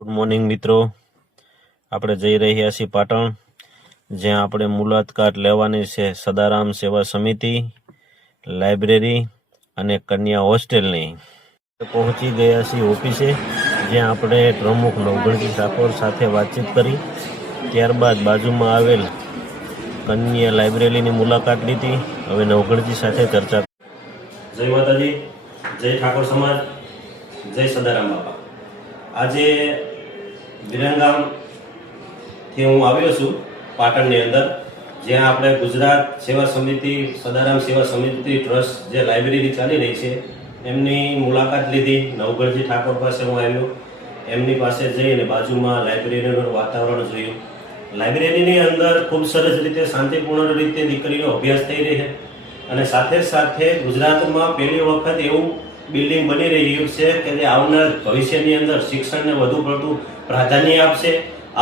Good morning મિત્રો, આપણે જઈ રહ્યા છીએ પાટણ, જ્યાં આપણે મુલાકાત લેવાની છે સદારામ સેવા સમિતિ, લાઇબ્રેરી અને કન્યા હોસ્ટેલની. પહોંચી ગયા છીએ ઓફિસે, જ્યાં આપણે પ્રમુખ નવગણજી ઠાકોર સાથે વાતચીત કરી. ત્યારબાદ બાજુમાં આવેલ કન્યા લાઇબ્રેરીની મુલાકાત લીધી. હવે નવગણજી સાથે ચર્ચા. જય માતાજી, જય ઠાકોર સમાજ, જય સદારામ બાપા. આજે વિરંગામથી હું આવ્યો છું પાટણની અંદર, જ્યાં આપણે ગુજરાત સેવા સમિતિ, સદારામ સેવા સમિતિ ટ્રસ્ટ જે લાઇબ્રેરી ચાલી રહી છે એમની મુલાકાત લીધી. નવગણજી ઠાકોર પાસે હું આવ્યો, એમની પાસે જઈને બાજુમાં લાઇબ્રેરીનું વાતાવરણ જોયું. લાઇબ્રેરીની અંદર ખૂબ સરસ રીતે, શાંતિપૂર્ણ રીતે દીકરીનો અભ્યાસ થઈ રહી છે અને સાથે સાથે ગુજરાતમાં પહેલી વખત એવું બિલ્ડિંગ બની રહ્યું છે કે જે આવનાર ભવિષ્યની અંદર શિક્ષણને વધુ પડતું પ્રાધાન્ય આપશે.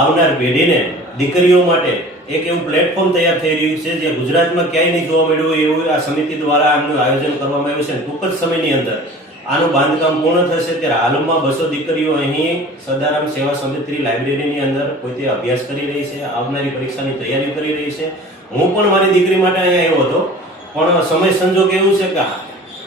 આવનાર પેઢીને, દીકરીઓ માટે એક એવું પ્લેટફોર્મ તૈયાર થઈ રહ્યું છે જે ગુજરાતમાં ક્યાંય નહીં જોવા મળ્યું એવું આ સમિતિ દ્વારા આમનું આયોજન કરવામાં આવ્યું છે. ટૂંક જ સમયની અંદર આનું બાંધકામ પૂર્ણ થશે. ત્યારે હાલમાં 200 દીકરીઓ અહીં સદારામ સેવા સમિતિ લાઇબ્રેરીની અંદર પોતે અભ્યાસ કરી રહી છે, આવનારી પરીક્ષાની તૈયારી કરી રહી છે. હું પણ મારી દીકરી માટે અહીંયા આવ્યો હતો, પણ સમય સંજોગ એવું છે કે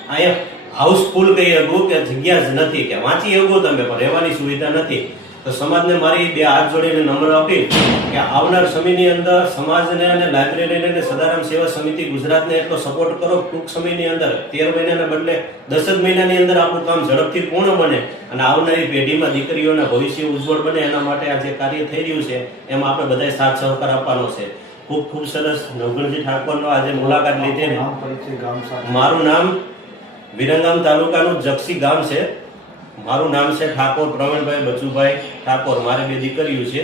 અહીંયા હાઉસફુલ કહી શકું કે જગ્યા જ નથી, કે વાંચી શકો તમે પણ રહેવાની સુવિધા નથી. તો સમાજને મારી 2 હાથ જોડીને નમ્ર અપીલ કે આવનાર સમયની અંદર સમાજને અને લાઇબ્રેરીને અને સદારામ સેવા સમિતિ ગુજરાતને એટલો સપોર્ટ કરો. ટૂંક સમયની અંદર 13 મહિનાના બદલે 10 જ મહિનાની અંદર આપણું કામ ઝડપથી પૂર્ણ બને અને આવનારી પેઢીમાં દીકરીઓના ભવિષ્ય ઉજ્જવળ બને. એના માટે આ જે કાર્ય થઈ રહ્યું છે એમાં આપણે બધાએ સાથ સહકાર આપવાનો છે. ખૂબ ખૂબ સરસ. નવગણજી ઠાકોરનો આજે મુલાકાત લીધી. મારું નામ વિરંગામ તાલુકાનું જક્ષી ગામ છે. મારું નામ છે ઠાકોર પ્રવીણભાઈ બચુભાઈ ઠાકોર. મારી 2 દીકરીઓ છે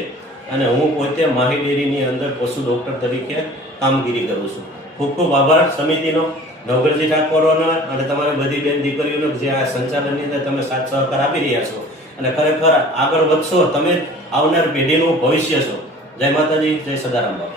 અને હું પોતે માહી ડેરીની અંદર પશુ ડોક્ટર તરીકે કામગીરી કરું છું. ખૂબ ખૂબ આભાર સમિતિનો, નવગણજી ઠાકોરોનો અને તમારી બધી 2 દીકરીઓનો જે આ સંચાલનની અંદર તમે સાથ સહકાર આપી રહ્યા છો અને ખરેખર આગળ વધશો. તમે આવનાર પેઢીનું ભવિષ્ય છો. જય માતાજી, જય સદારામ બાપા.